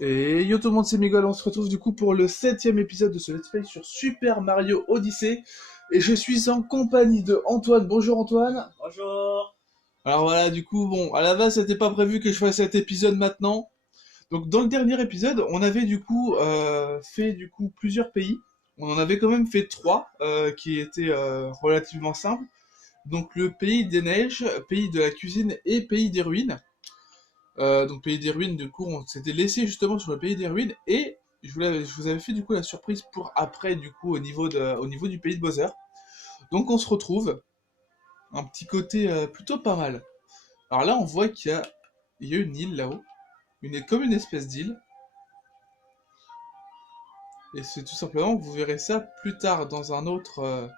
Et yo tout le monde, c'est Miguel, on se retrouve du coup pour le 7ème épisode de ce Let's Play sur Super Mario Odyssey. Et je suis en compagnie de Antoine. Bonjour Antoine. Bonjour. Alors voilà, du coup, bon, à la base, c'était pas prévu que je fasse cet épisode maintenant. Donc dans le dernier épisode, on avait du coup fait du coup plusieurs pays. On en avait quand même fait 3 qui étaient relativement simples. Donc le pays des neiges, pays de la cuisine et pays des ruines. Donc Pays des Ruines, du coup, on s'était laissé justement sur le Pays des Ruines, et je vous avais fait du coup la surprise pour après, du coup, au niveau du Pays de Bowser. Donc on se retrouve, un petit côté plutôt pas mal. Alors là, on voit il y a une île là-haut, comme une espèce d'île, et c'est tout simplement que vous verrez ça plus tard dans un autre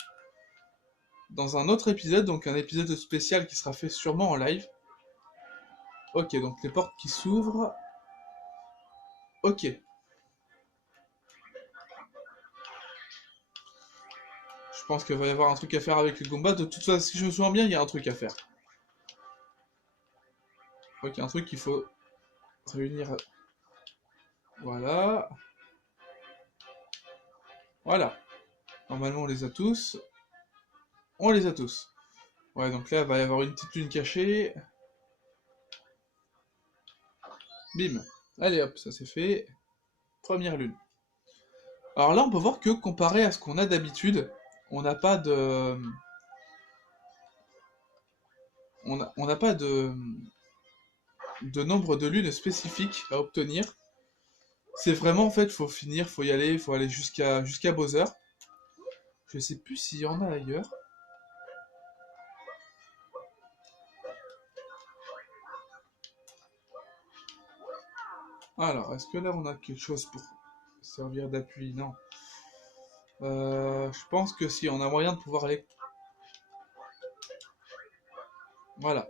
épisode, donc un épisode spécial qui sera fait sûrement en live. Ok, donc les portes qui s'ouvrent. Ok. Je pense qu'il va y avoir un truc à faire avec les Goombas. De toute façon, si je me souviens bien, il y a un truc à faire. Ok, un truc qu'il faut réunir. Voilà. Voilà. Normalement, on les a tous. On les a tous. Ouais, donc là, il va y avoir une petite lune cachée. Bim. Allez hop, ça c'est fait. Première lune. Alors là, on peut voir que comparé à ce qu'on a d'habitude, on n'a pas de... On n'a pas de nombre de lunes spécifiques à obtenir. C'est vraiment, en fait, faut finir, faut aller jusqu'à Bowser. Je sais plus s'il y en a ailleurs. Alors, est-ce que là on a quelque chose pour servir d'appui? Non. Je pense que si, on a moyen de pouvoir aller... Voilà.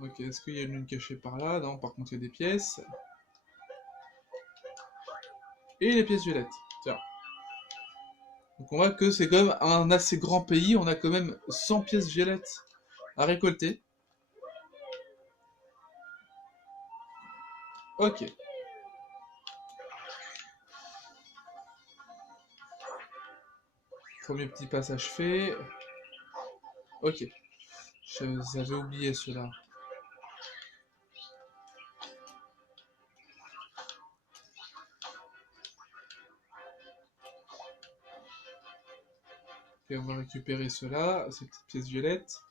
Ok, est-ce qu'il y a une lune cachée par là? Non, par contre il y a des pièces. Et les pièces violettes. Tiens. Donc on voit que c'est quand même un assez grand pays, on a quand même 100 pièces violettes à récolter. Ok. Premier petit passage fait. Ok. J'avais oublié cela. Et on va récupérer cela, ces petites pièces violettes.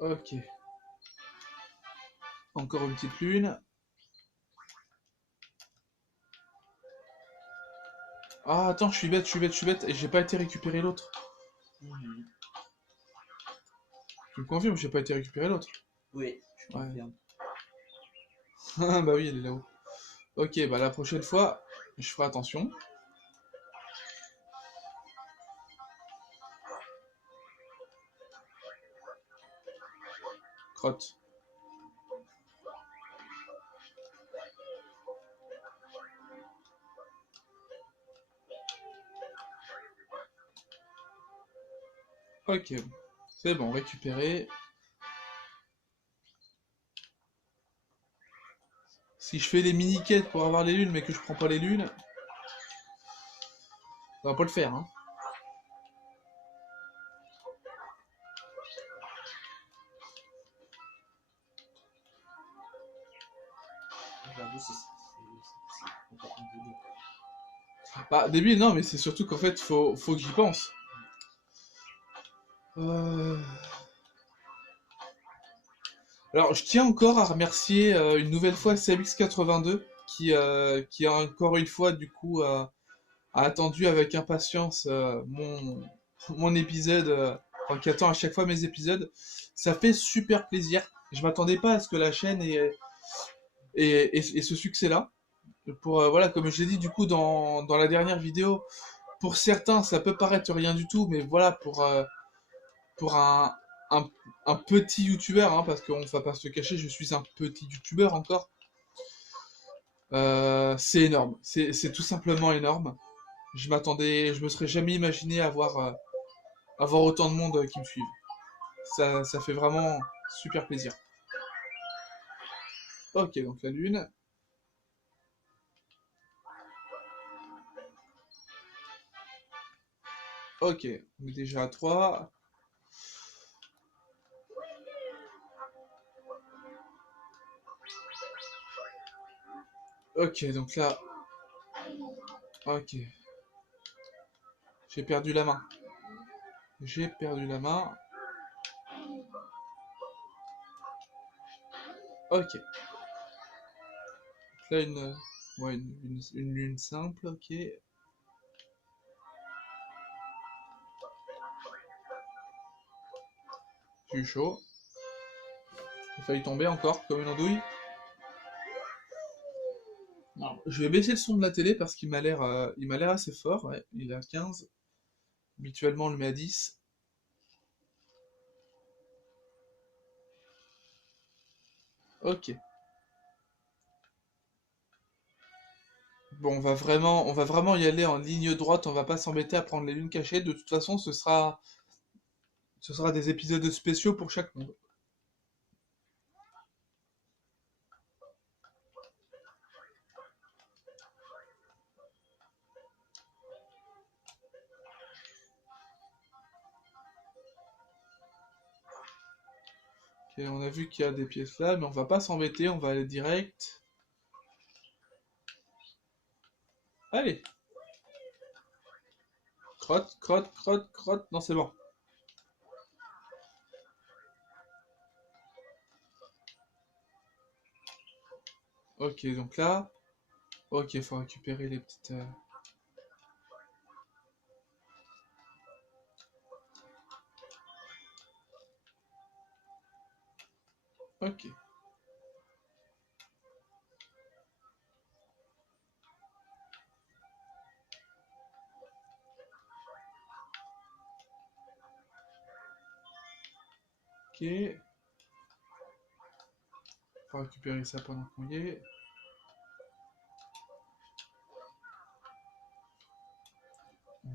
Ok. Encore une petite lune. Ah, attends, je suis bête, et j'ai pas été récupérer l'autre. Tu me confirmes, j'ai pas été récupérer l'autre. Oui, je Ouais. confirme. Ah bah oui, elle est là-haut. Ok, bah la prochaine fois, je ferai attention. Crotte. Ok, c'est bon, récupéré. Si je fais les mini-quêtes pour avoir les lunes, mais que je prends pas les lunes, ça va pas le faire, hein. J'avoue, c'est complètement débile. Bah, débile, non, mais c'est surtout qu'en fait, faut que j'y pense. Alors, je tiens encore à remercier une nouvelle fois CMX82 qui a encore une fois, du coup, a attendu avec impatience mon épisode, enfin, qui attend à chaque fois mes épisodes. Ça fait super plaisir. Je m'attendais pas à ce que la chaîne ait ce succès-là. Pour, voilà, comme je l'ai dit du coup dans la dernière vidéo, pour certains ça peut paraître rien du tout, mais voilà, pour un, un petit youtubeur, hein, parce qu'on va pas se le cacher, je suis un petit youtubeur encore, c'est énorme. C'est tout simplement énorme. je me serais jamais imaginé avoir autant de monde qui me suivent. Ça fait vraiment super plaisir. Ok, donc la lune. Ok, on est déjà à 3. Ok, donc là... Ok. J'ai perdu la main. J'ai perdu la main. Ok. Donc là, ouais, une lune simple, ok. J'ai eu chaud. J'ai failli tomber encore, comme une andouille. Non. Je vais baisser le son de la télé parce il m'a l'air assez fort. Ouais. Il est à 15. Habituellement, on le met à 10. Ok. Bon, on va vraiment y aller en ligne droite. On va pas s'embêter à prendre les lunes cachées. De toute façon, ce sera des épisodes spéciaux pour chaque monde. Ok, on a vu qu'il y a des pièces là, mais on va pas s'embêter. On va aller direct. Allez. Crotte, crotte, crotte, crotte. Non, c'est bon. Ok, donc là. Ok, faut récupérer les petites. Ok. Ok. Faut récupérer ça pendant qu'on y est.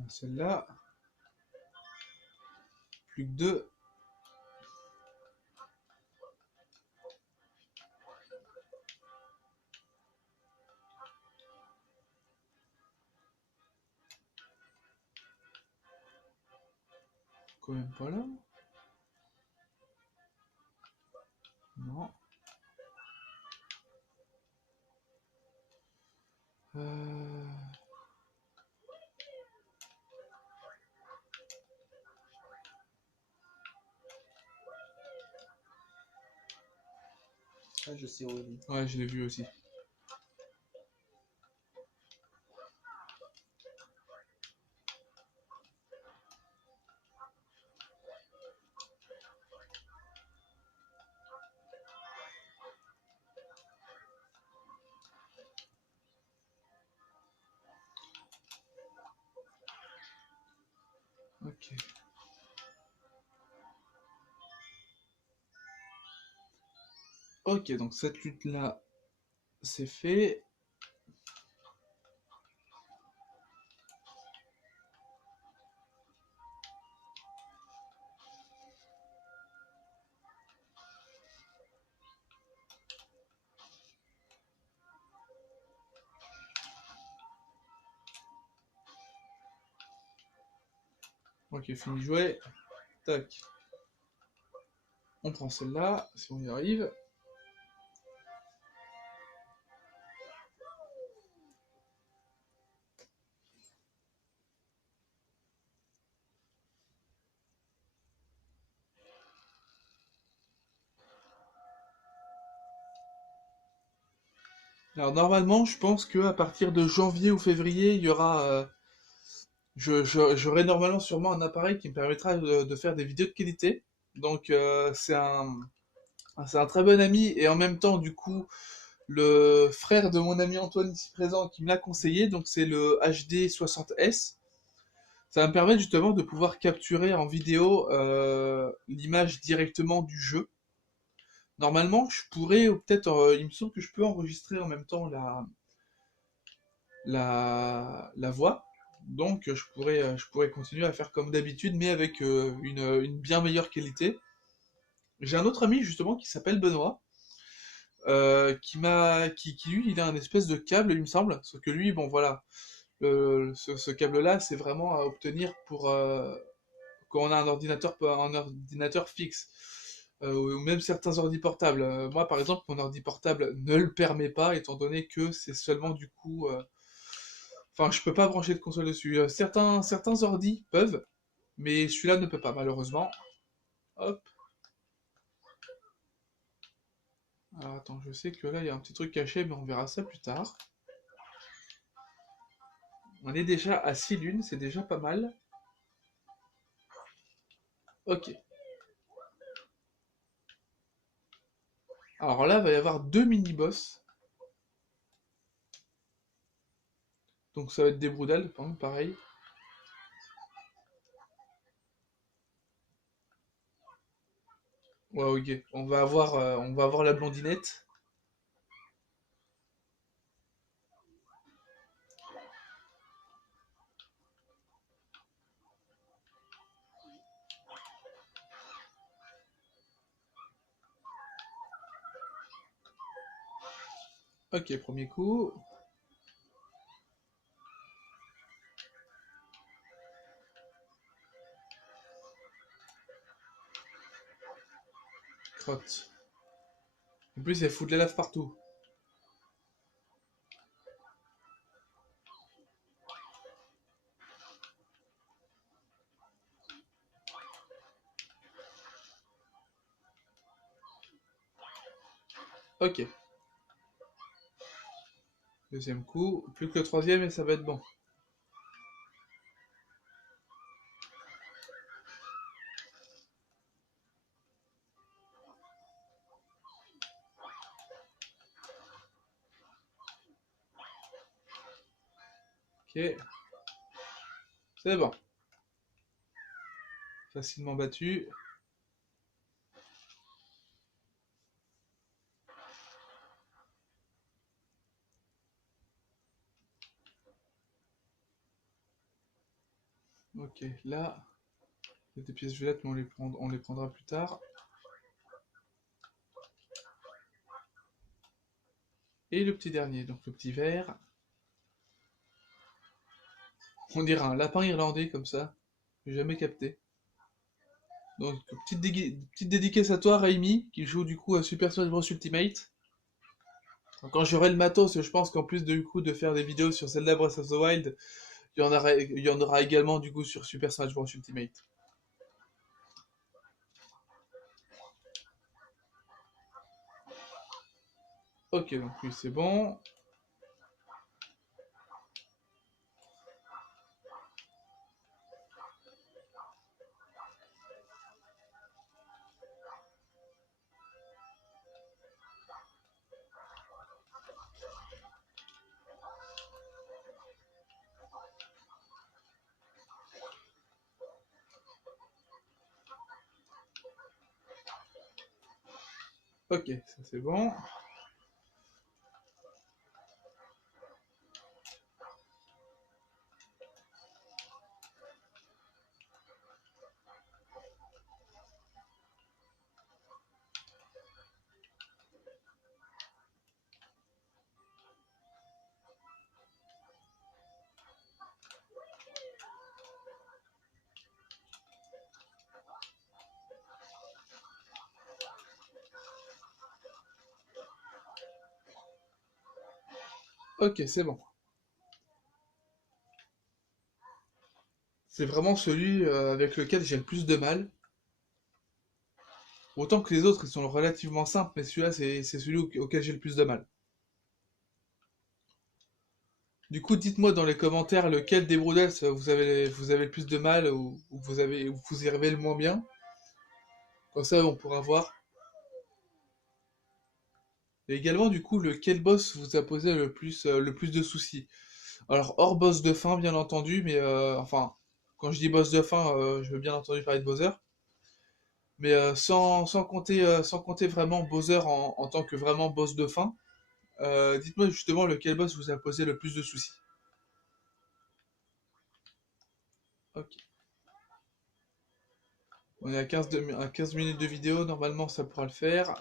Celle-là. Plus que deux. Quand même pas là. Non. Euh... Ah, je sais où il est. Ouais, je l'ai vu aussi. Ok. Ok, donc cette lutte-là, c'est fait. Ok, fini de jouer. Tac. On prend celle-là, si on y arrive. Alors normalement, je pense que à partir de janvier ou février, il y aura, j'aurai normalement sûrement un appareil qui me permettra de faire des vidéos de qualité. Donc c'est un très bon ami et en même temps du coup le frère de mon ami Antoine ici présent qui me l'a conseillé. Donc c'est le HD 60S. Ça va me permettre justement de pouvoir capturer en vidéo l'image directement du jeu. Normalement, je pourrais, ou peut-être, il me semble que je peux enregistrer en même temps la voix. Donc je pourrais continuer à faire comme d'habitude, mais avec une bien meilleure qualité. J'ai un autre ami justement qui s'appelle Benoît, qui lui, il a un espèce de câble, il me semble, sauf que lui, bon voilà, ce câble-là, c'est vraiment à obtenir pour quand on a un ordinateur fixe, ou même certains ordi portables. Moi, par exemple, mon ordi portable ne le permet pas, étant donné que c'est seulement du coup, enfin, je peux pas brancher de console dessus. Certains ordi peuvent, mais celui-là ne peut pas, malheureusement. Hop. Alors attends, je sais que là, il y a un petit truc caché, mais on verra ça plus tard. On est déjà à 6 lunes, c'est déjà pas mal. Ok. Alors là, il va y avoir deux mini-boss. Donc ça va être des broudales, pareil. Ouais, ok. On va avoir la blondinette. Ok, premier coup. Crotte. En plus, elle fout de la lave partout. Ok. Deuxième coup. Plus que le troisième et ça va être bon. Ok. C'est bon. Facilement battu. Ok, là, il y a des pièces violettes, mais on les prendra plus tard. Et le petit dernier, donc le petit vert. On dirait un lapin irlandais comme ça. J'ai jamais capté. Donc, petite dédicace à toi, Raimi, qui joue du coup à Super Smash Bros Ultimate. Donc, quand j'aurai le matos, je pense qu'en plus du coup de faire des vidéos sur Zelda Breath of the Wild, il y en aura également du coup sur Super Smash Bros Ultimate. Ok, donc oui, c'est bon. Ok, ça c'est bon. Ok, c'est bon. C'est vraiment celui avec lequel j'ai le plus de mal. Autant que les autres, ils sont relativement simples, mais celui-là, c'est celui auquel j'ai le plus de mal. Du coup, dites-moi dans les commentaires lequel des Broodals vous avez le plus de mal ou ou vous y arrivez le moins bien. Comme ça, on pourra voir. Et également, du coup, lequel boss vous a posé le plus de soucis. Alors, hors boss de fin, bien entendu, mais enfin, quand je dis boss de fin, je veux bien entendu parler de Bowser. Mais sans compter vraiment Bowser en tant que vraiment boss de fin, dites-moi justement lequel boss vous a posé le plus de soucis. Ok. On est à 15 minutes de vidéo, normalement ça pourra le faire.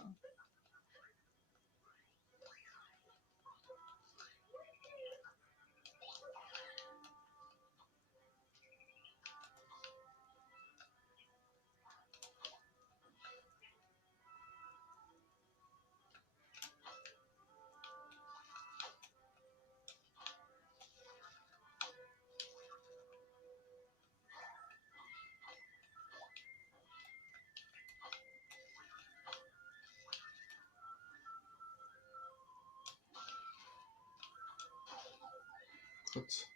Crotte.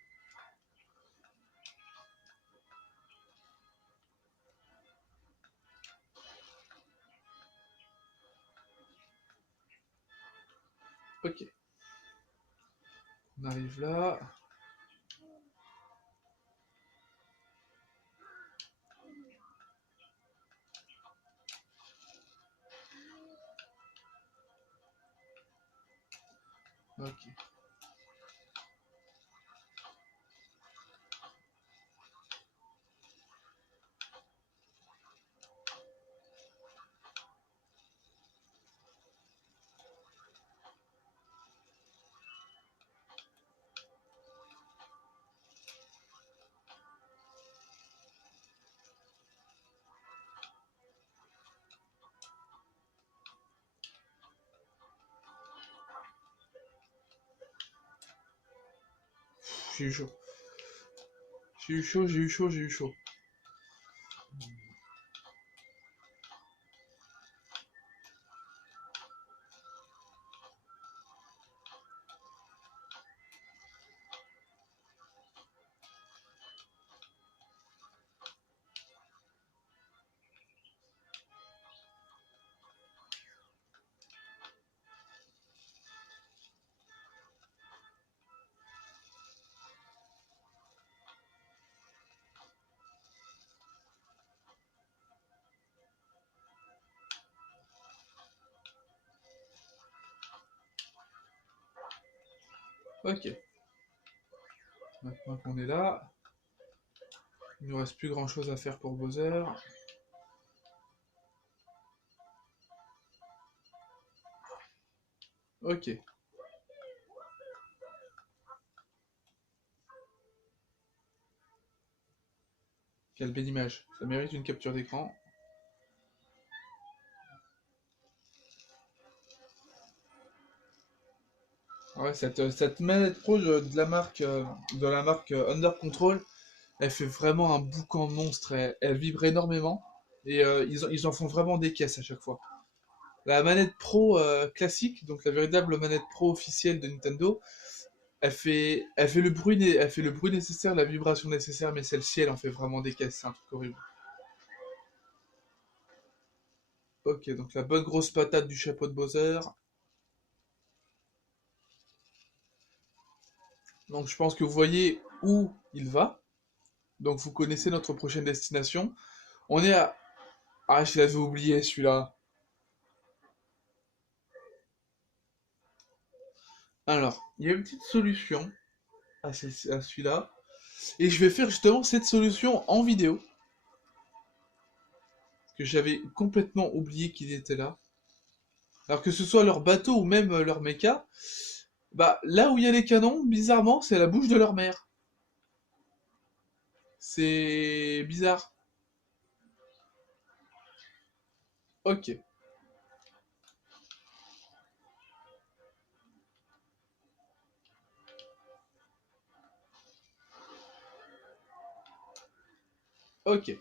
Ok. On arrive là. Ok. J'ai eu chaud. J'ai eu chaud, j'ai eu chaud, j'ai eu chaud. Ok. Maintenant qu'on est là, il ne nous reste plus grand chose à faire pour Bowser. Ok. Quelle belle image. Ça mérite une capture d'écran. Ouais, cette manette pro de la marque Under Control, elle fait vraiment un boucan monstre. Elle vibre énormément. Et ils en font vraiment des caisses à chaque fois. La manette pro classique, donc la véritable manette pro officielle de Nintendo, elle fait le bruit nécessaire, la vibration nécessaire, mais celle-ci, elle en fait vraiment des caisses. C'est un truc horrible. Ok, donc la bonne grosse patate du chapeau de Bowser. Donc je pense que vous voyez où il va. Donc vous connaissez notre prochaine destination. On est à... Ah, je l'avais oublié celui-là. Alors, il y a une petite solution à celui-là. Et je vais faire justement cette solution en vidéo. Parce que j'avais complètement oublié qu'il était là. Alors que ce soit leur bateau ou même leur mecha, bah là où il y a les canons, bizarrement, c'est la bouche de leur mère. C'est bizarre. Ok, ok,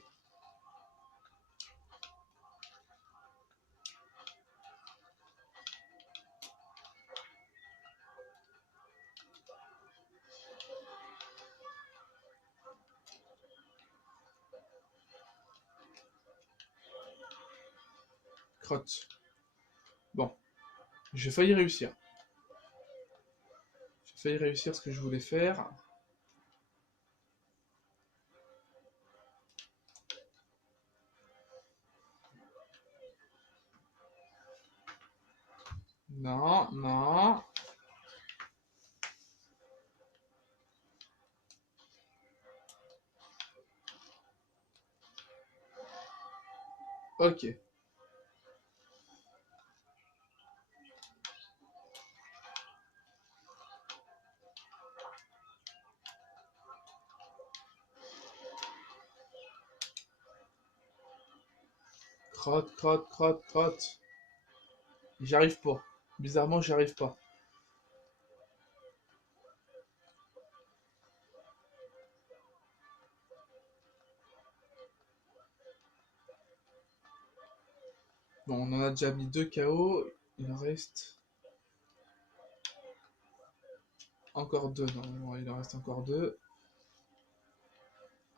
crotte. Bon, j'ai failli réussir. J'ai failli réussir ce que je voulais faire. Non, non. Ok. Crotte, crotte, crotte, crotte. J'y arrive pas. Bizarrement, j'y arrive pas. Bon, on en a déjà mis 2 KO. Il en reste encore 2. Non, il en reste encore 2.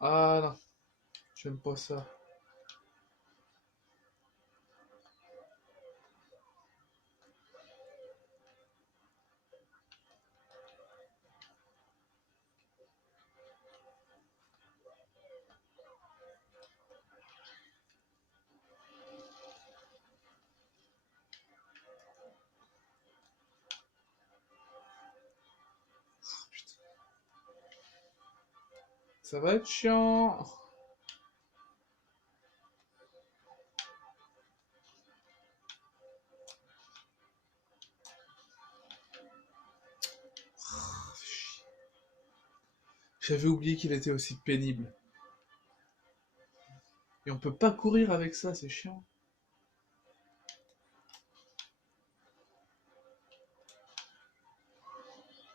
Ah non, j'aime pas ça. Ça va être chiant. J'avais oublié qu'il était aussi pénible. Et on peut pas courir avec ça, c'est chiant.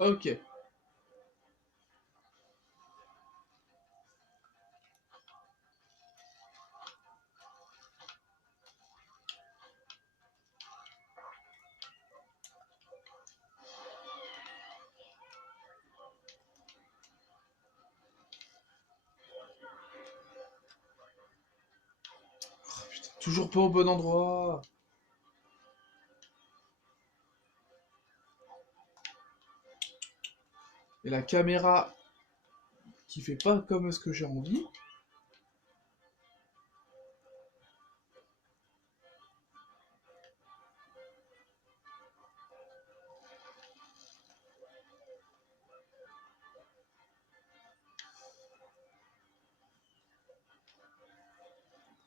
Ok. Putain, toujours pas au bon endroit. Et la caméra qui fait pas comme ce que j'ai envie.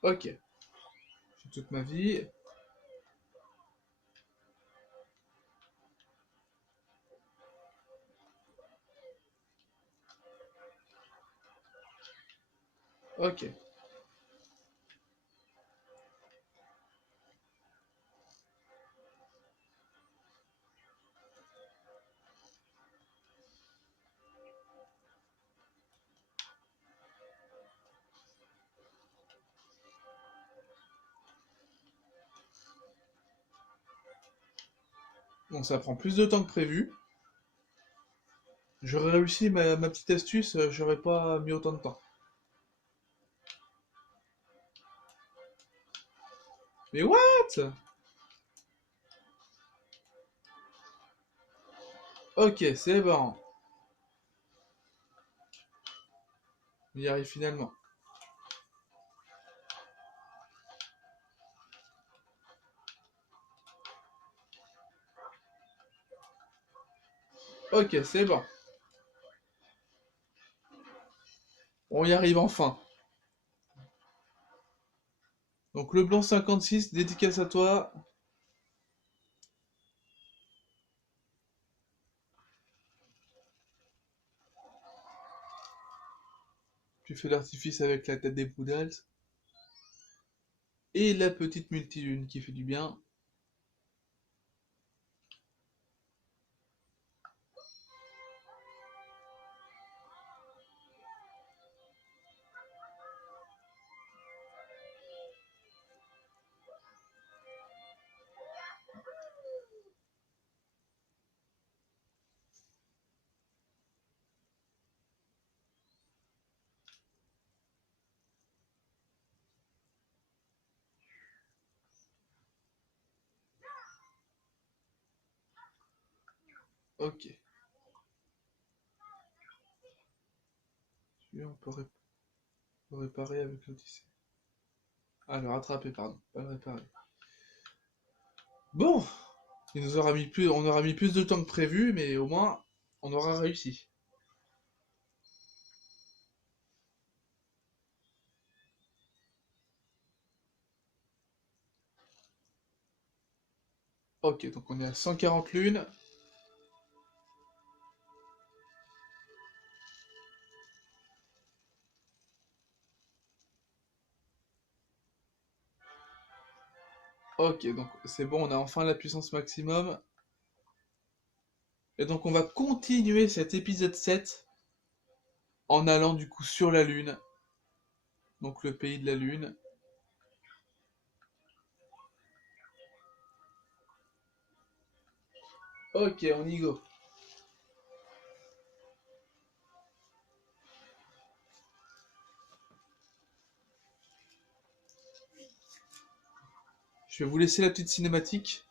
Ok. J'ai toute ma vie. Ok. Bon, ça prend plus de temps que prévu. J'aurais réussi ma petite astuce, j'aurais pas mis autant de temps. Mais what? Ok, c'est bon. On y arrive finalement. Ok, c'est bon. On y arrive enfin. Donc le blanc 56, dédicace à toi. Tu fais l'artifice avec la tête des poodles. Et la petite multilune qui fait du bien. Ok. Celui-là, on peut réparer avec l'Odyssée. Ah, le rattraper, pardon. Pas le réparer. Bon, on aura mis plus de temps que prévu, mais au moins, on aura réussi. Ok, donc on est à 140 lunes. Ok, donc c'est bon, on a enfin la puissance maximum. Et donc on va continuer cet épisode 7 en allant du coup sur la Lune. Donc le pays de la Lune. Ok, on y go. Je vais vous laisser la petite cinématique.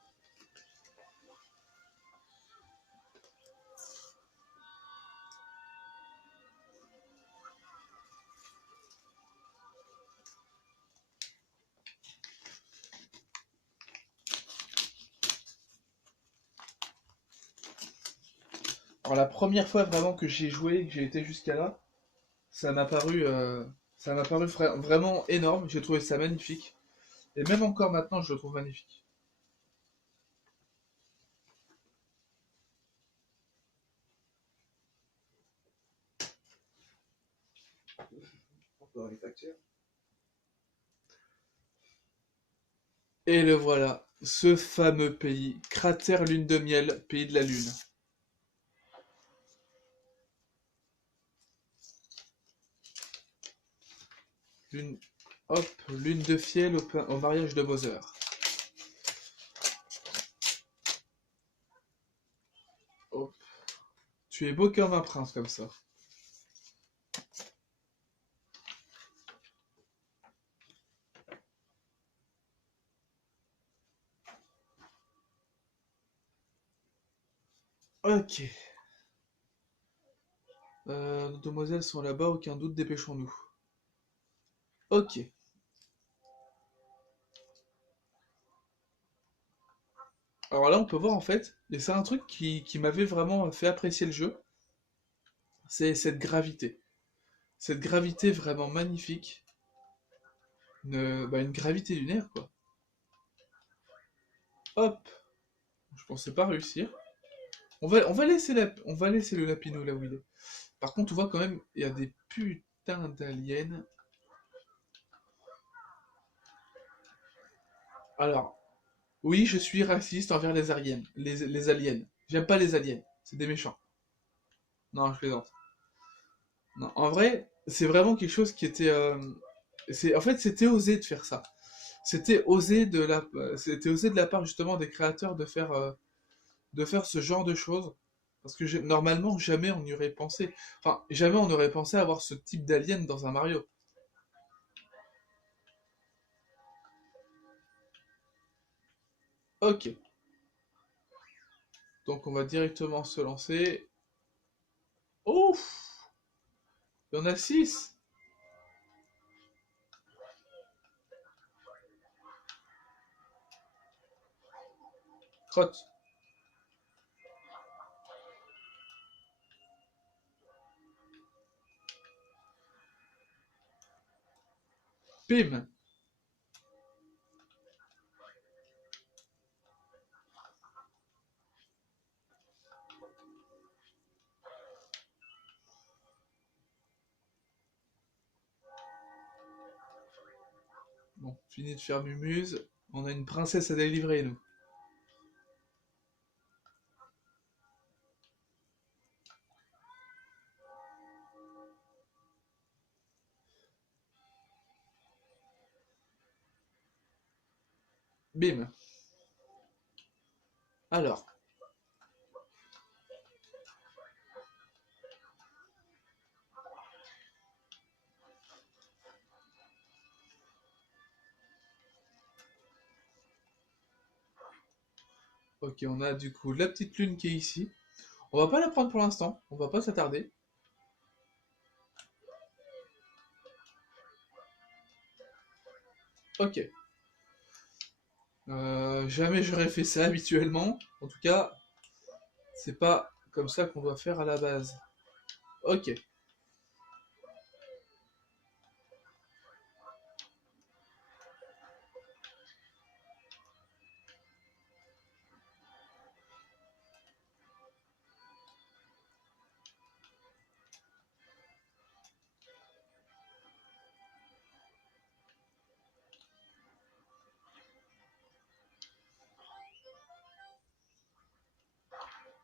Alors la première fois vraiment que j'ai joué, que j'ai été jusqu'à là, ça m'a paru, vraiment énorme. J'ai trouvé ça magnifique. Et même encore maintenant, je le trouve magnifique. Encore les factures. Et le voilà, ce fameux pays, cratère lune de miel, pays de la lune. Lune, hop, lune de fiel au mariage de Bowser. Hop. Tu es beau comme un prince comme ça. Ok. Nos demoiselles sont là-bas, aucun doute, dépêchons-nous. Ok. Alors là, on peut voir en fait, et c'est un truc qui m'avait vraiment fait apprécier le jeu, c'est cette gravité. Cette gravité vraiment magnifique. Une gravité lunaire, quoi. Hop. Je pensais pas réussir. On va laisser le lapino là où il est. Par contre, on voit quand même, il y a des putains d'aliens. Alors, oui, je suis raciste envers les aliens. Les aliens. J'aime pas les aliens. C'est des méchants. Non, je plaisante. Non, en vrai, c'est vraiment quelque chose qui était. En fait, c'était osé de faire ça. C'était osé de la part justement des créateurs de faire ce genre de choses. Parce que normalement, jamais on n'y aurait pensé. Enfin, jamais on aurait pensé avoir ce type d'alien dans un Mario. Ok. Donc on va directement se lancer. Ouf! Il y en a 6. Crotte. Pim. Bon, fini de faire mumuse. On a une princesse à délivrer, nous. Bim. Alors. Ok, on a du coup la petite lune qui est ici. On va pas la prendre pour l'instant. On va pas s'attarder. Ok. Jamais j'aurais fait ça habituellement. En tout cas, c'est pas comme ça qu'on doit faire à la base. Ok.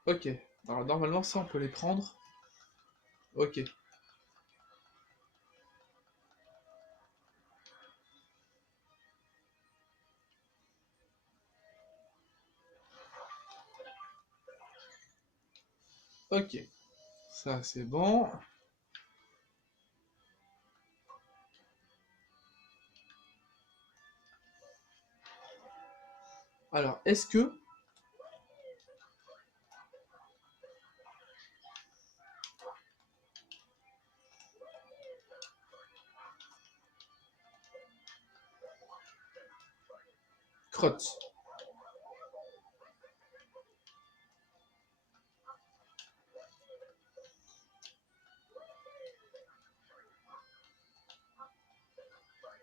Ok. Alors normalement ça on peut les prendre. Ok. Ok. Ça c'est bon. Alors est-ce que... Crotte.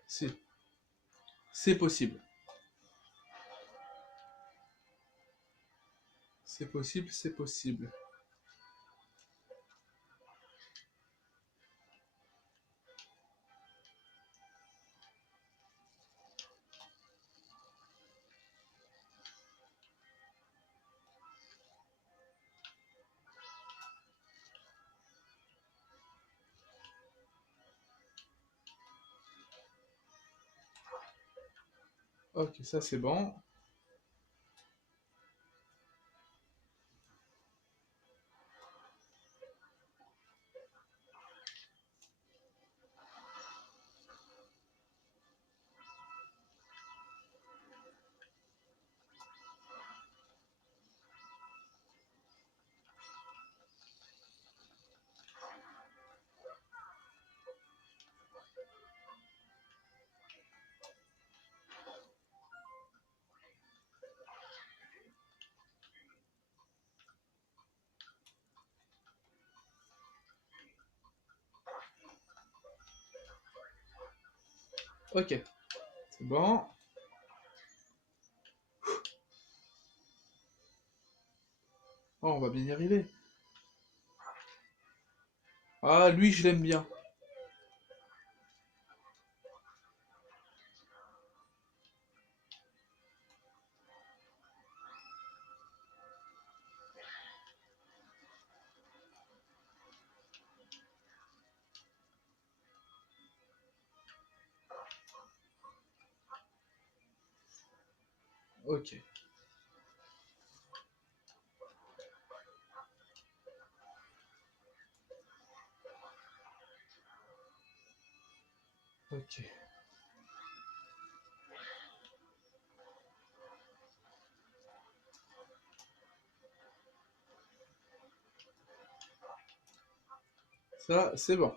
C'est... C'est possible. C'est possible, c'est possible. Ok, ça c'est bon. Ok, c'est bon. Oh, on va bien y arriver. Ah, lui, je l'aime bien. Ok. Ok. Ça, c'est bon.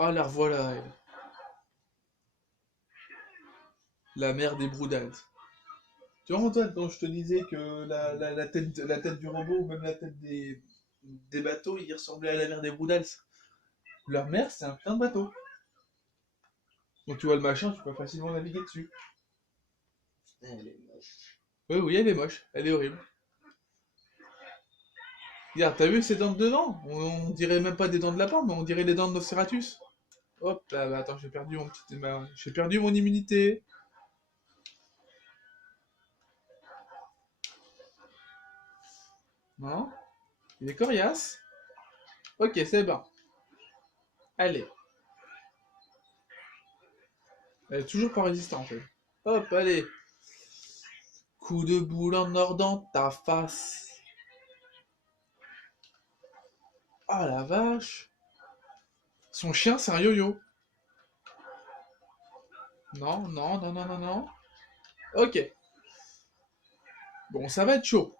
Ah, la revoilà, elle. La mère des Broodals. Tu vois, Antoine, quand je te disais que la tête du robot, ou même la tête des bateaux, il ressemblait à la mère des Broodals. Leur mère, c'est un putain de bateau. Donc tu vois le machin, tu peux facilement naviguer dessus. Putain, elle est moche. Oui, oui, elle est moche. Elle est horrible. Regarde, t'as vu ses dents de devant? On dirait même pas des dents de lapin, mais on dirait les dents de Nosferatu. Hop, là, bah, attends, j'ai perdu mon immunité. Non? Il est coriace. Ok, c'est bon. Allez. Elle est toujours pas résistante, elle. Hop, allez. Coup de boule en or dans ta face. Ah la vache. Son chien, c'est un yo-yo. Non, non, non, non, non, non. Ok. Bon, ça va être chaud.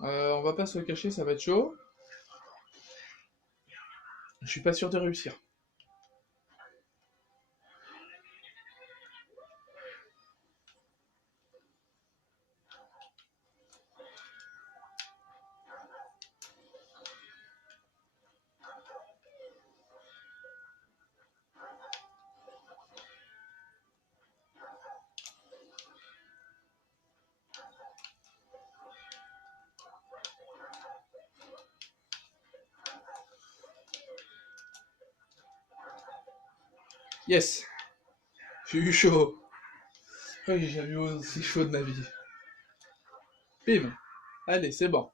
On va pas se le cacher, ça va être chaud. Je suis pas sûr de réussir. Yes. J'ai eu chaud. Je crois que j'ai jamais eu aussi chaud de ma vie. Bim. Allez, c'est bon.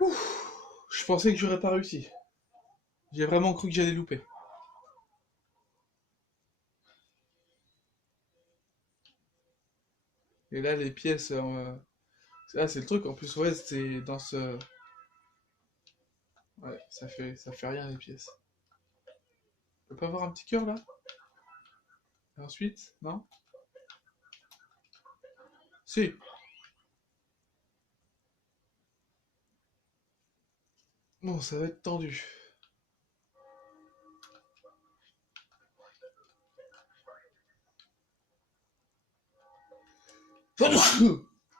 Ouf. Je pensais que j'aurais pas réussi. J'ai vraiment cru que j'allais louper. Et là, les pièces... Ah, c'est le truc, en plus, ouais, c'est dans ce... Ouais, ça fait rien, les pièces. On peut pas avoir un petit cœur, là? Et ensuite, non? Si. Bon, ça va être tendu.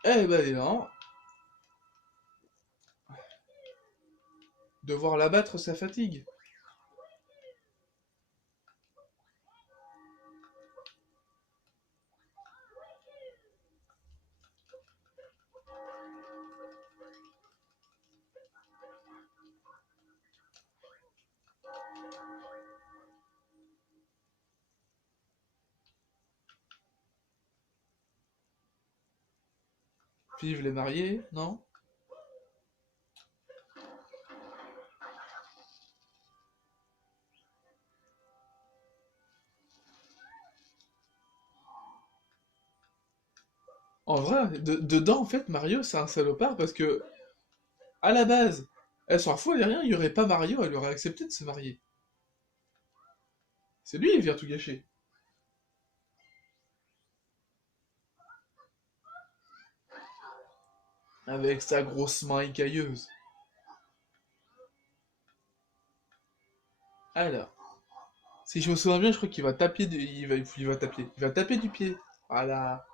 Eh ben, dis donc. Devoir l'abattre, ça fatigue. Vive les mariés, non? En vrai, dedans, en fait, Mario, c'est un salopard parce que, à la base, elle s'en fout, elle est rien, il y aurait pas Mario, elle aurait accepté de se marier. C'est lui, il vient tout gâcher. Avec sa grosse main écailleuse. Alors, si je me souviens bien, je crois qu'il va taper il va taper du pied. Voilà.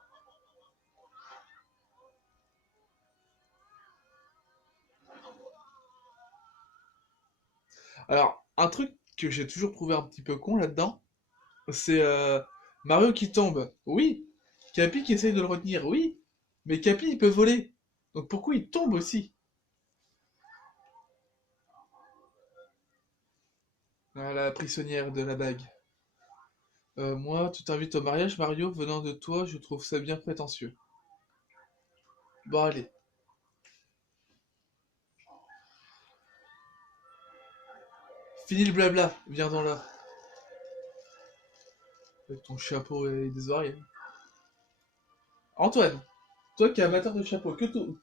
Alors, un truc que j'ai toujours trouvé un petit peu con là-dedans, c'est Mario qui tombe. Oui. Capi qui essaye de le retenir. Oui. Mais Capi, il peut voler. Donc pourquoi il tombe aussi? Ah, la prisonnière de la bague. Moi, tu t'invites au mariage, Mario, venant de toi, je trouve ça bien prétentieux. Bon, allez. Fini le blabla, viens dans là. Avec ton chapeau et des oreilles. Antoine, toi qui es amateur de chapeau,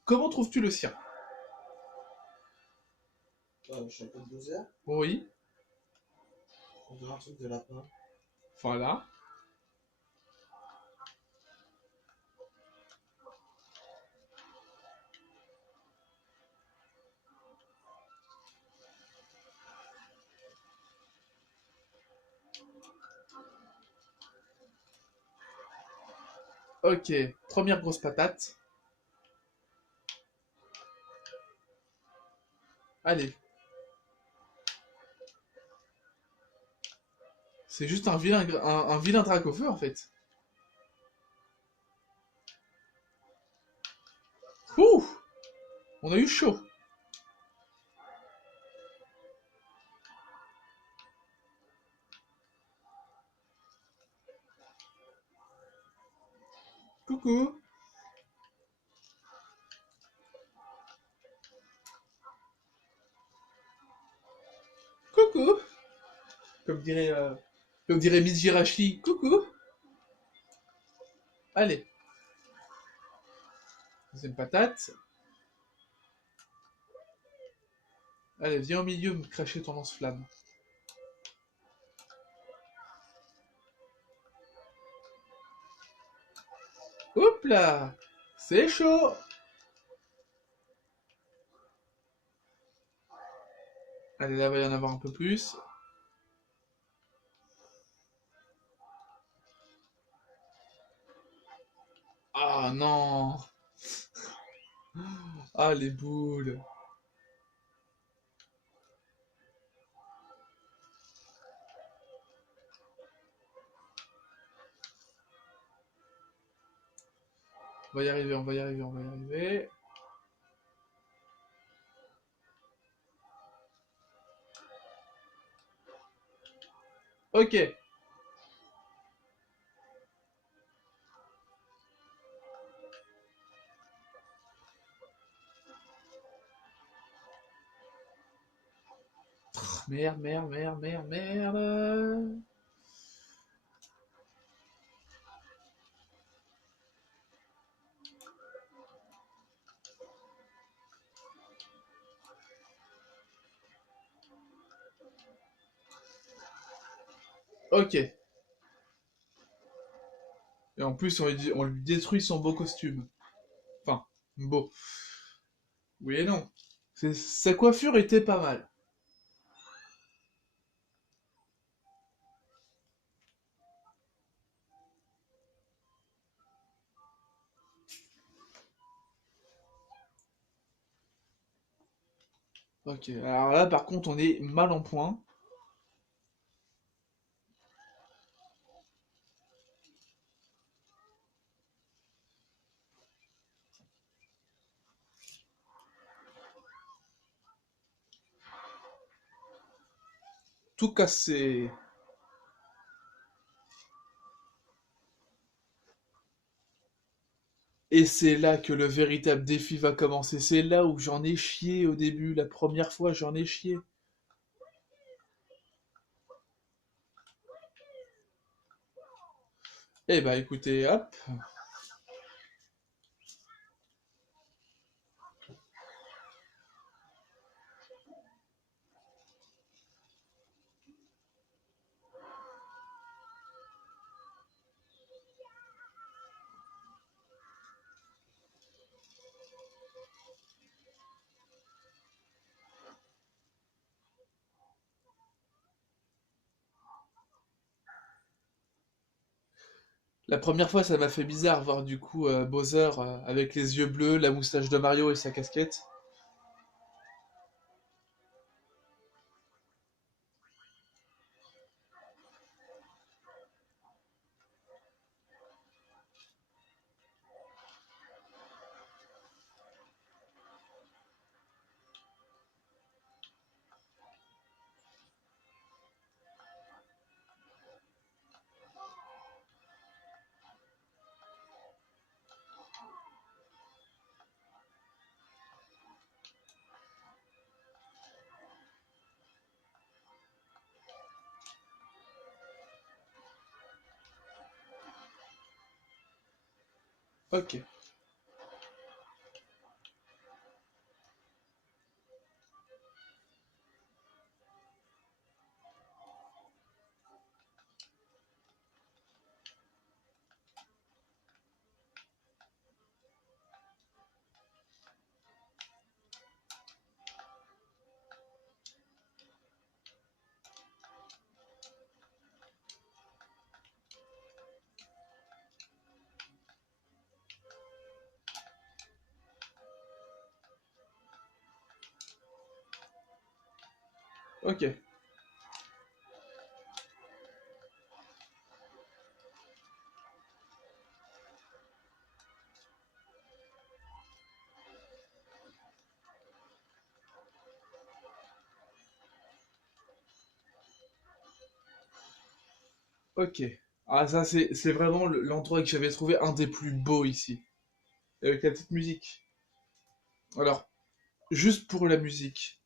comment trouves-tu le sien? Chapeau de 12 heures. Oui, On dirait un truc de lapin. voilà. Ok, première grosse patate. Allez. C'est juste un vilain drac au feu en fait. Ouh! On a eu chaud. Coucou. Coucou. Comme dirait, euh, comme dirait Miss Girachi. Coucou. Allez. Deuxième patate. Allez, viens au milieu me cracher ton lance-flamme. Hop là! C'est chaud! Allez, là, va y en avoir un peu plus. Ah non! Ah, les boules! On va y arriver, on va y arriver, on va y arriver. Ok. Merde, merde, merde, merde, merde. Ok. Et en plus, on lui détruit son beau costume. Enfin, beau. Oui et non. Sa coiffure était pas mal. Ok. Alors là, par contre, on est mal en point. Tout cassé. Et c'est là que le véritable défi va commencer. C'est là où j'en ai chié au début. La première fois, j'en ai chié. Eh bah écoutez, hop. La première fois, ça m'a fait bizarre voir du coup Bowser avec les yeux bleus, la moustache de Mario et sa casquette. Ok, ok, ok. Ah ça c'est vraiment l'endroit que j'avais trouvé un des plus beaux ici. Avec la petite musique. Alors, juste pour la musique,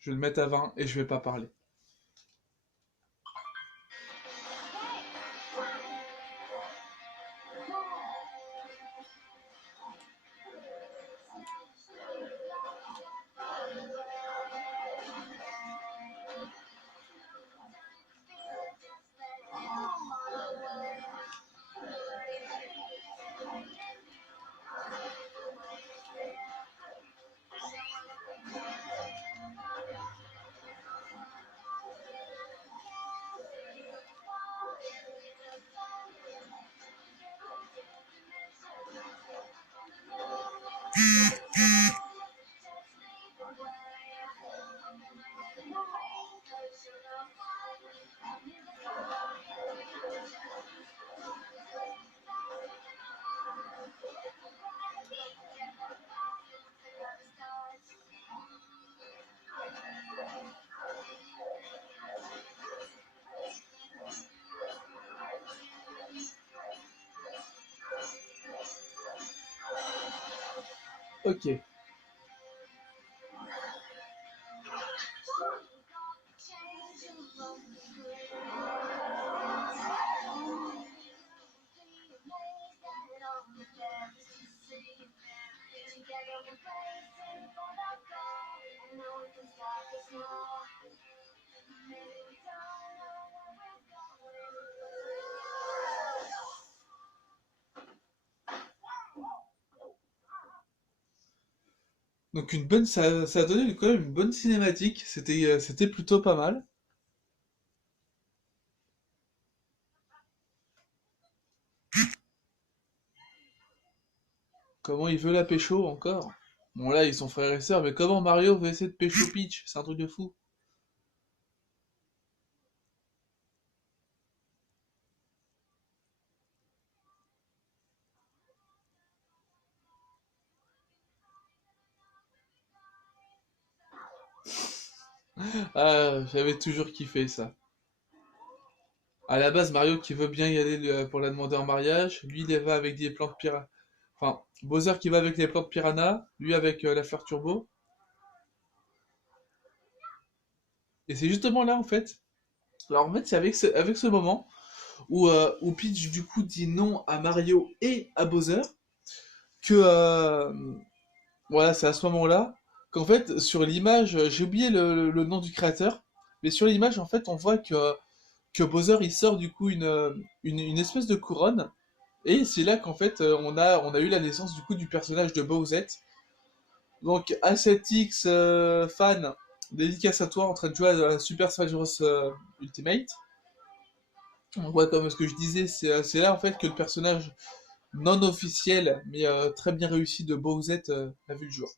je vais le mettre à 20 et je vais pas parler. Ok. Donc ça a donné quand même une bonne cinématique. C'était plutôt pas mal. Comment il veut la pécho encore? Bon là ils sont frères et sœurs, mais comment Mario veut essayer de pécho Peach? C'est un truc de fou. Ah, j'avais toujours kiffé ça. À la base, Mario qui veut bien y aller pour la demander en mariage, lui il y va avec des plantes piranha. Enfin, Bowser qui va avec les plantes piranha, lui avec la fleur turbo. Et c'est justement là en fait. Alors en fait, c'est avec ce moment où Peach du coup dit non à Mario et à Bowser que voilà, c'est à ce moment-là qu'en fait sur l'image, j'ai oublié le nom du créateur, mais sur l'image en fait on voit que Bowser il sort du coup une espèce de couronne. Et c'est là qu'en fait on a eu la naissance du coup du personnage de Bowser. Donc A7X fan, dédicace à toi en train de jouer à la Super Smash Bros Ultimate. Donc ouais, comme ce que je disais, c'est là en fait que le personnage non officiel mais très bien réussi de Bowser a vu le jour.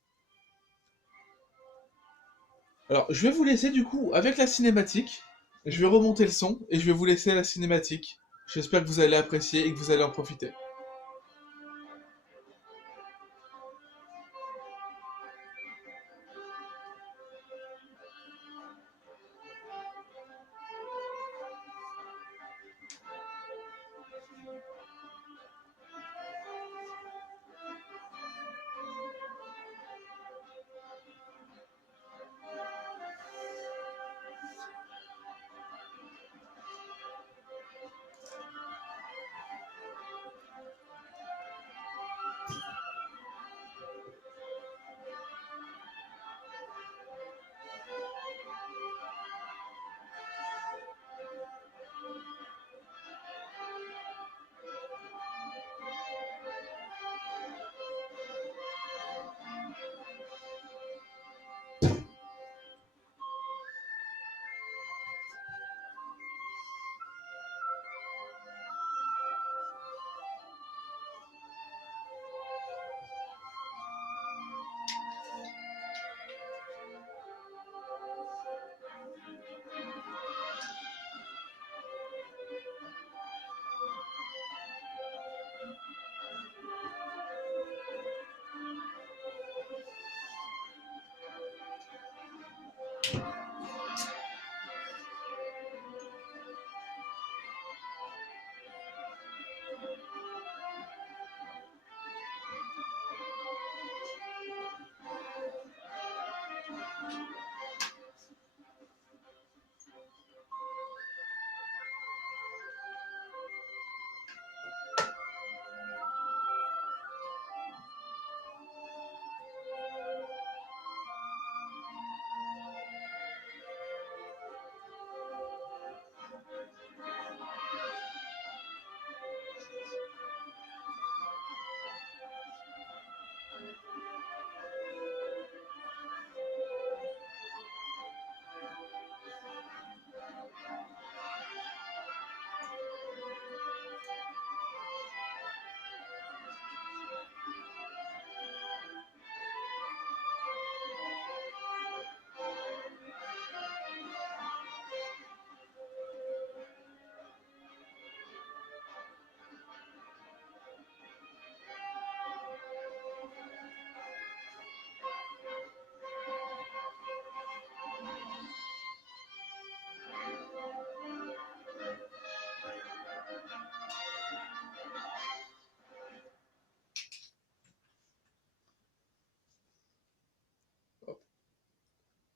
Alors je vais vous laisser du coup avec la cinématique. Je vais remonter le son et je vais vous laisser la cinématique. J'espère que vous allez apprécier et que vous allez en profiter.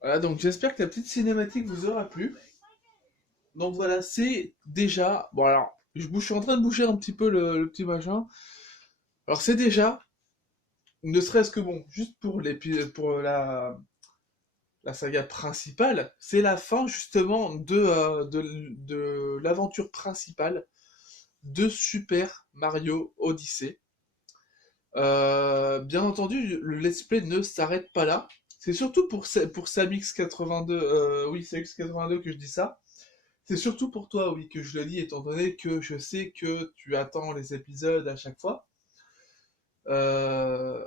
Voilà, donc j'espère que la petite cinématique vous aura plu. Donc voilà, c'est déjà... Bon alors, je suis en train de bouger un petit peu le petit machin. Alors c'est déjà, ne serait-ce que bon, juste pour pour la saga principale, c'est la fin justement de l'aventure principale de Super Mario Odyssey. Bien entendu, le let's play ne s'arrête pas là. C'est surtout pour Samix82, oui, Samix82 que je dis ça. C'est surtout pour toi, oui, que je le dis, étant donné que je sais que tu attends les épisodes à chaque fois. Euh,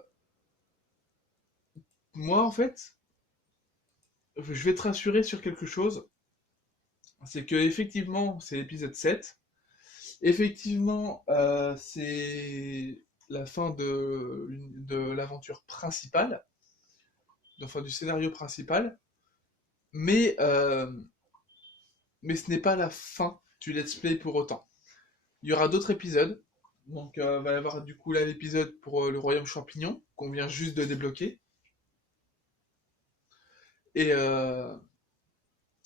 Moi, en fait, je vais te rassurer sur quelque chose. C'est que, effectivement, c'est l'épisode 7. Effectivement, c'est la fin de l'aventure principale, enfin du scénario principal. Mais, euh, mais ce n'est pas la fin du let's play pour autant. Il y aura d'autres épisodes. Donc, il va y avoir du coup là l'épisode pour le Royaume Champignon, qu'on vient juste de débloquer. Et, euh,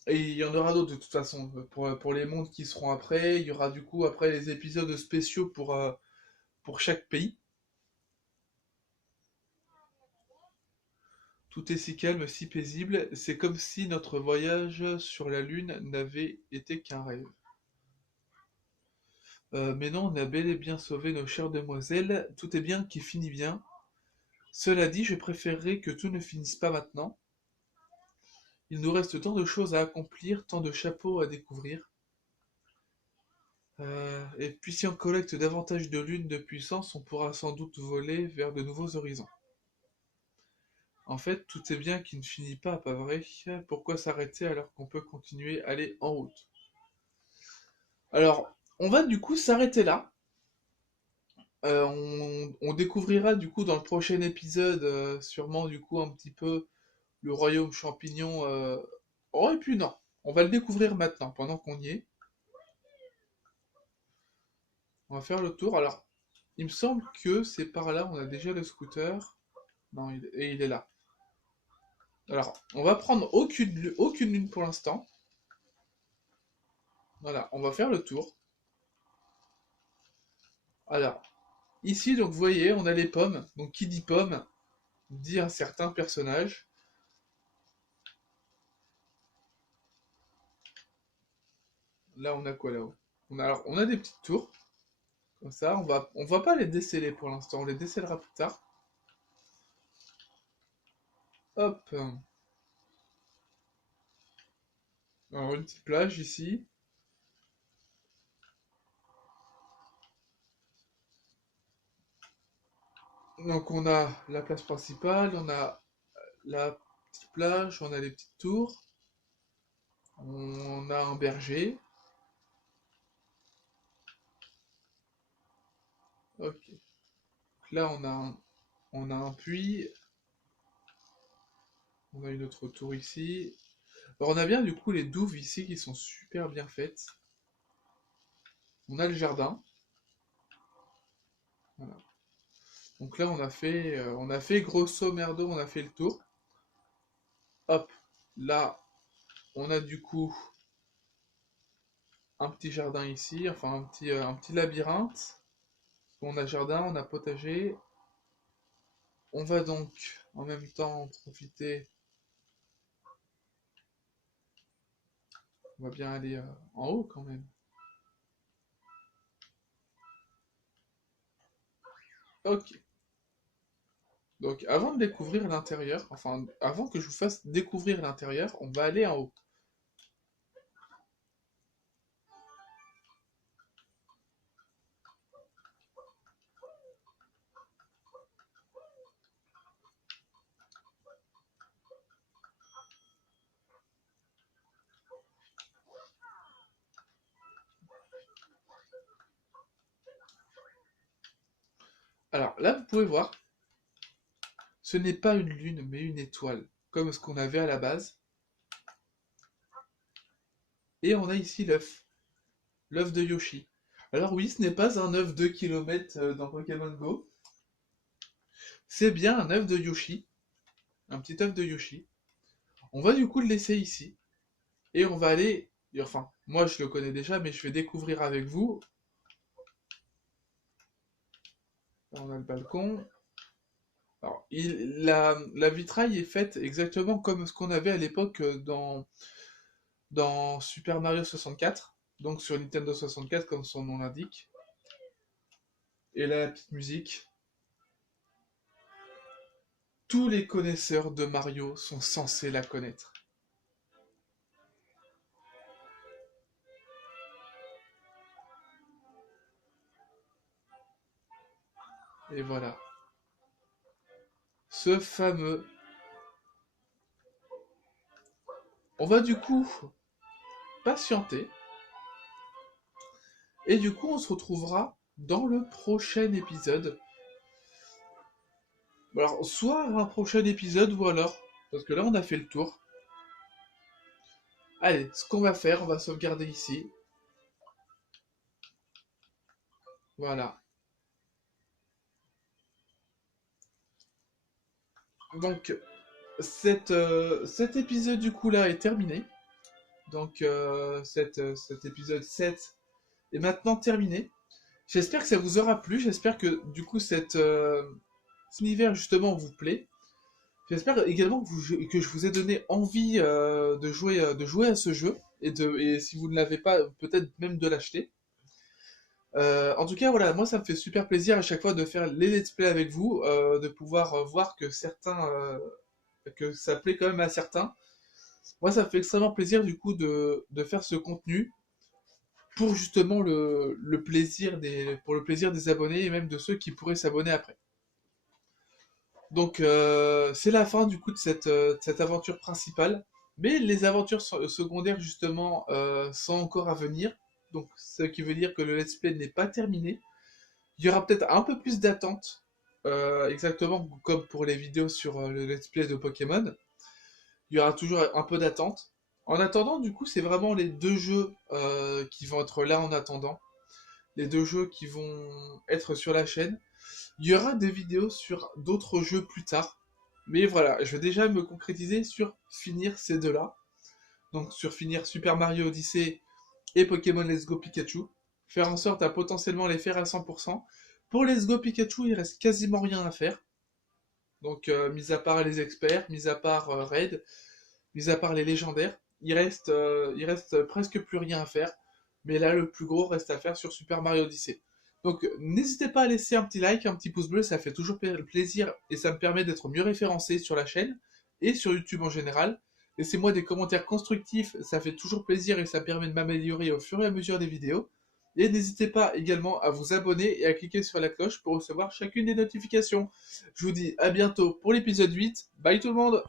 et il y en aura d'autres de toute façon. Pour les mondes qui seront après, il y aura du coup après les épisodes spéciaux pour chaque pays. Tout est si calme, si paisible, c'est comme si notre voyage sur la Lune n'avait été qu'un rêve. Mais non, on a bel et bien sauvé nos chères demoiselles, tout est bien qui finit bien. Cela dit, je préférerais que tout ne finisse pas maintenant. Il nous reste tant de choses à accomplir, tant de chapeaux à découvrir. Et puis si on collecte davantage de lunes de puissance, on pourra sans doute voler vers de nouveaux horizons. En fait, tout est bien qui ne finit pas vrai? Pourquoi s'arrêter alors qu'on peut continuer à aller en route? Alors, on va du coup s'arrêter là. On découvrira du coup dans le prochain épisode sûrement du coup un petit peu le royaume champignon. Oh et puis non, on va le découvrir maintenant pendant qu'on y est. On va faire le tour. Alors, il me semble que c'est par là, on a déjà le scooter. Non, et il est là. Alors, on va prendre aucune lune pour l'instant. Voilà, on va faire le tour. Alors, ici, donc vous voyez, on a les pommes. Donc qui dit pomme, dit un certain personnage. Là, on a quoi là-haut? On a des petites tours. Comme ça, on va pas les déceler pour l'instant, on les décélera plus tard. Hop. Alors, une petite plage ici. Donc, on a la place principale, on a la petite plage, on a les petites tours. On a un berger. Ok. Donc là, on a un puits. On a une autre tour ici. Alors, on a bien du coup les douves ici qui sont super bien faites. On a le jardin. Voilà. Donc là, on a fait grosso merdo, on a fait le tour. Hop, là, on a du coup un petit jardin ici, enfin un petit labyrinthe. On a jardin, on a potager. On va donc en même temps en profiter. On va bien aller en haut quand même. Ok. Donc avant de découvrir l'intérieur, enfin avant que je vous fasse découvrir l'intérieur, on va aller en haut. Alors là, vous pouvez voir, ce n'est pas une lune, mais une étoile, comme ce qu'on avait à la base. Et on a ici l'œuf de Yoshi. Alors oui, ce n'est pas un œuf de kilomètres dans Pokémon Go, c'est bien un œuf de Yoshi, un petit œuf de Yoshi. On va du coup le laisser ici. Et on va aller... Enfin, moi je le connais déjà, mais je vais découvrir avec vous. Là, on a le balcon. Alors, la vitraille est faite exactement comme ce qu'on avait à l'époque dans Super Mario 64. Donc sur Nintendo 64, comme son nom l'indique. Et là, la petite musique. Tous les connaisseurs de Mario sont censés la connaître. Et voilà. Ce fameux... On va du coup patienter. Et du coup, on se retrouvera dans le prochain épisode. Alors, soit un prochain épisode, ou alors... Parce que là, on a fait le tour. Allez, ce qu'on va faire, on va sauvegarder ici. Voilà. Donc, cet épisode du coup là est terminé. Donc, cet épisode 7 est maintenant terminé. J'espère que ça vous aura plu. J'espère que du coup cet univers justement vous plaît. J'espère également que je vous ai donné envie de jouer à ce jeu. Et si vous ne l'avez pas, peut-être même de l'acheter. En tout cas, voilà, moi ça me fait super plaisir à chaque fois de faire les let's play avec vous, de pouvoir voir que que ça plaît quand même à certains. Moi, ça me fait extrêmement plaisir du coup de faire ce contenu pour justement pour le plaisir des abonnés et même de ceux qui pourraient s'abonner après. Donc, c'est la fin du coup de cette aventure principale. Mais les aventures secondaires justement sont encore à venir. Donc, ce qui veut dire que le let's play n'est pas terminé. Il y aura peut-être un peu plus d'attente, exactement comme pour les vidéos sur le let's play de Pokémon. Il y aura toujours un peu d'attente. En attendant, du coup, c'est vraiment les deux jeux qui vont être là en attendant. Les deux jeux qui vont être sur la chaîne. Il y aura des vidéos sur d'autres jeux plus tard. Mais voilà, je vais déjà me concrétiser sur finir ces deux-là. Donc sur finir Super Mario Odyssey et Pokémon Let's Go Pikachu. Faire en sorte à potentiellement les faire à 100%. Pour Let's Go Pikachu, il reste quasiment rien à faire. Donc mis à part les experts, mis à part Raid, mis à part les légendaires, il reste presque plus rien à faire. Mais là, le plus gros reste à faire sur Super Mario Odyssey. Donc, n'hésitez pas à laisser un petit like, un petit pouce bleu, ça fait toujours plaisir et ça me permet d'être mieux référencé sur la chaîne et sur YouTube en général. Laissez-moi des commentaires constructifs, ça fait toujours plaisir et ça permet de m'améliorer au fur et à mesure des vidéos. Et n'hésitez pas également à vous abonner et à cliquer sur la cloche pour recevoir chacune des notifications. Je vous dis à bientôt pour l'épisode 8. Bye tout le monde!